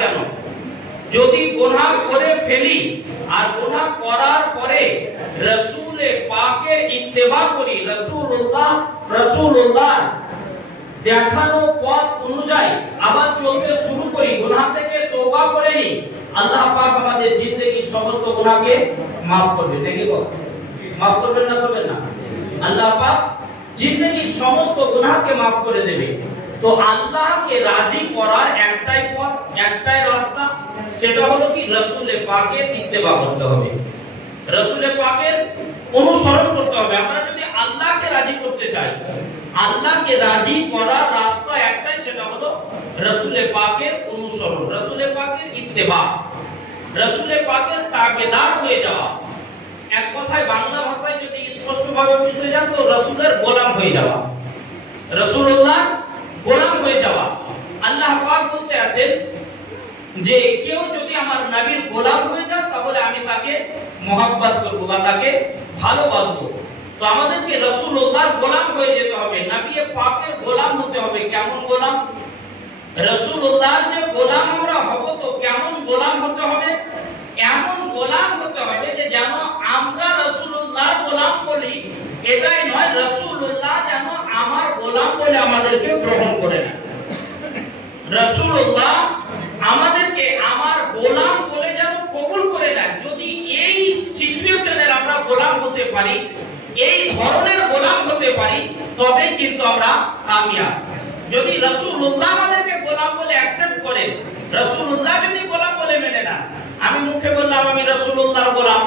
কেন? যদি গুনাহ করে ফেলি আর গুনাহ করার পরে রাসূলে পাকের ইত্তেবা করি, রাসূলুল্লাহ দেখানো পথ অনুযায়ী আবার চলতে শুরু করি, গুনাহ থেকে তওবা করে নি, আল্লাহ পাক আমাদের জিন্দেগীর সমস্ত গুনাহকে maaf করবে। দেখি তো maaf করবেন না করবেন না? আল্লাহ পাক জিন্দেগীর সমস্ত গুনাহকে maaf করে দেবে। তো আল্লাহকে রাজি করার একটাই পথ, একটাই রাস্তা, সেটা হলো কি রাসূলে পাকের ইত্তেবা করতে হবে, রাসূলে পাকের অনুসরণ করতে হবে। আমরা যদি আল্লাহকে রাজি করতে চাই, আল্লাহকে রাজি করার রাস্তা একটাই, সেটা হলো রাসূলে পাকের অনুসরণ, রাসূলে পাকের ইত্তেবা, রাসূলে পাকের তাবেদার হয়ে যাওয়া। এক কথায় বাংলা ভাষায় যদি স্পষ্টভাবে বুঝতে যান তো রাসূলের গোলাম হয়ে যাওয়া, রাসূলুল্লাহ গোলাম হয়ে যাওয়া। আল্লাহ পাক বলতে আছেন যে কেউ যদি আমার নবীর গোলাম হয়ে যায় তাহলে আমি তাকে মহব্বত করব বা তাকে ভালোবাসবো। তো আমাদেরকে রাসূলুল্লাহর গোলাম হয়ে যেতে হবে, নবী পাকের গোলাম হতে হবে। কেমন গোলাম? রাসূলুল্লাহর যে গোলাম আমরা হব, তো কেমন গোলাম হতে হবে? এমন গোলাম হতে হবে যে যেন আমরা রাসূলুল্লাহর গোলাম বলি, এটাই নয় রাসূলুল্লাহ যেন আমার গোলাম বলে আমাদেরকে গ্রহণ করে না। রাসূলুল্লাহ আমাদেরকে আমার গোলাম বলে যেন কবুল করে না। যদি এই সিচুয়েশনের আমরা গোলাম হতে পারি, এই ধরনের গোলাম হতে পারি, তবে কিন্তু আমরা কামিয়াব। যদি রাসূলুল্লাহ আমাদেরকে গোলাম বলে অ্যাকসেপ্ট করে, রাসূলুল্লাহ যদি গোলাম বলে মেনে না, আমি মুখে বললাম আমি রাসূলুল্লাহর গোলাম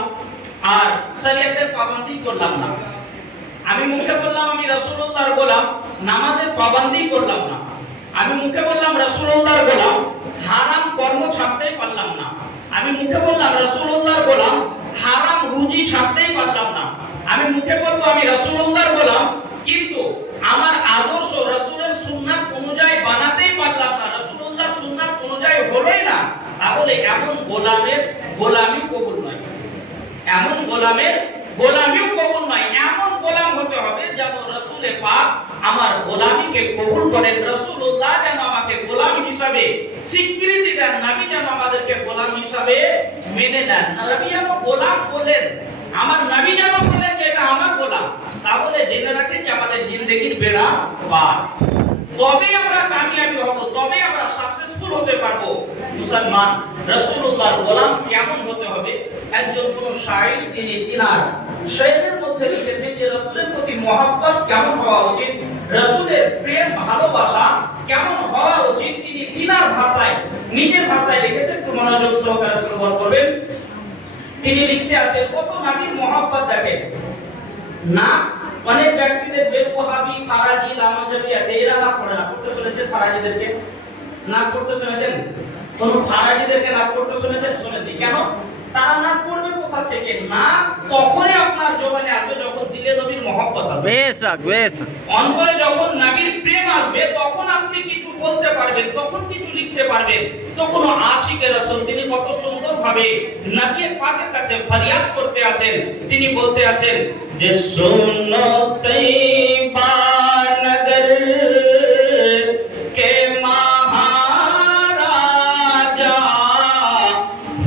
আর শরীয়তের পাবন্দি করলাম না, আমি মুখে বললাম আমি রাসূলুল্লাহর গোলাম, নামাজের পাবন্দি করলাম না, আমি মুখে বললাম রাসূলুল্লাহর গোলাম, হারাম কর্ম ছাড়তেই পারলাম না, আমি মুখে বললাম রাসূলুল্লাহর গোলাম, হারাম রুজি ছাড়তেই পারলাম না, আমি মুখে বলবো আমি রাসূলুল্লাহর গোলাম, কিন্তু আমার আদর্শ রাসূলের সুন্নাত অনুযায়ী বানাতেই পারলাম না, রাসূলুল্লাহর সুন্নাত অনুযায়ী হলোই না, তাহলে এমন গোলামের গোলামি কবুল নয়, এমন গোলামের গোলামিও কবুল নয়। এমন গোলাম হতে হবে যেন রাসূলে পাক আমার গোলামিকে কবুল করেন, রাসূলুল্লাহ যেন আমাকে গোলাম হিসাবে স্বীকৃতি দেন, নবী যেন আমাদেরকে গোলাম হিসাবে মেনে নেন। নবী যেন গোলাম বলেন, আমার নবী যেন বলেন যে এটা আমার গোলাম, তাহলে জেনে রাখেন যে আমাদের জিন্দেগির বেড়া পার। তবে আমরা কামিয়াবি হব, তবে আমরা সাকসেসফুল হতে পারবো। মুসলমান রাসূলুল্লাহর গোলাম কেমন হতে হবে? একজন কোন শায়র তিনি তিনার শায়রের মধ্যে লিখেছেন যে রাসূলের প্রতি মহব্বত কেমন হওয়া উচিত, রাসূলের প্রেম ভালোবাসা কেমন হওয়া উচিত, তিনি তিনার ভাষায় নিজের ভাষায় লিখেছেন। তো মনোযোগ সহকারে শ্রবণ করবেন। তিনি লিখতে আছেন কত নবীর মহব্বত দেখেন না। অনেক ব্যক্তিদের বেওয়াহাবি ফারাজি লামাজাবি আছে, এরা না পড়ে না, পড়তে শুনেছেন ফারাজিদেরকে না পড়তে শুনেছেন? কোন ফারাজিদেরকে না পড়তে শুনেছেন? শুনেছি। কেন তারা না পড়বে? কোথা থেকে? না তখনই আপনার জবানে আসবে যখন দিলে নবীর মহব্বত আসবে, বেশক বেশক অন্তরে যখন নবীর প্রেম আসবে, তখন আপনি কিছু বলতে পারবেন, তখন কিছু লিখতে পারবেন। তো কোন আশিকে রাসূল তিনি কত সুন্দরভাবে নবী পাকের কাছে ফরিয়াদ করতে আছেন, তিনি বলতে আছেন যে সুনো তৈবা নগর কে মহারাজা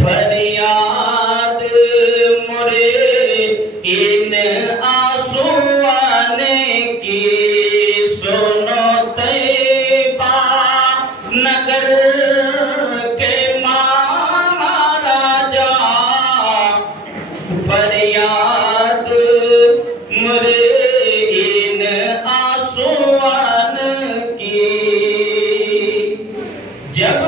ফরিয়াদ মোরে ইন आंसुआने की, सुनो तैयबा नगर के महाराजा फरियाद मोरे इन आंसुआन की। जब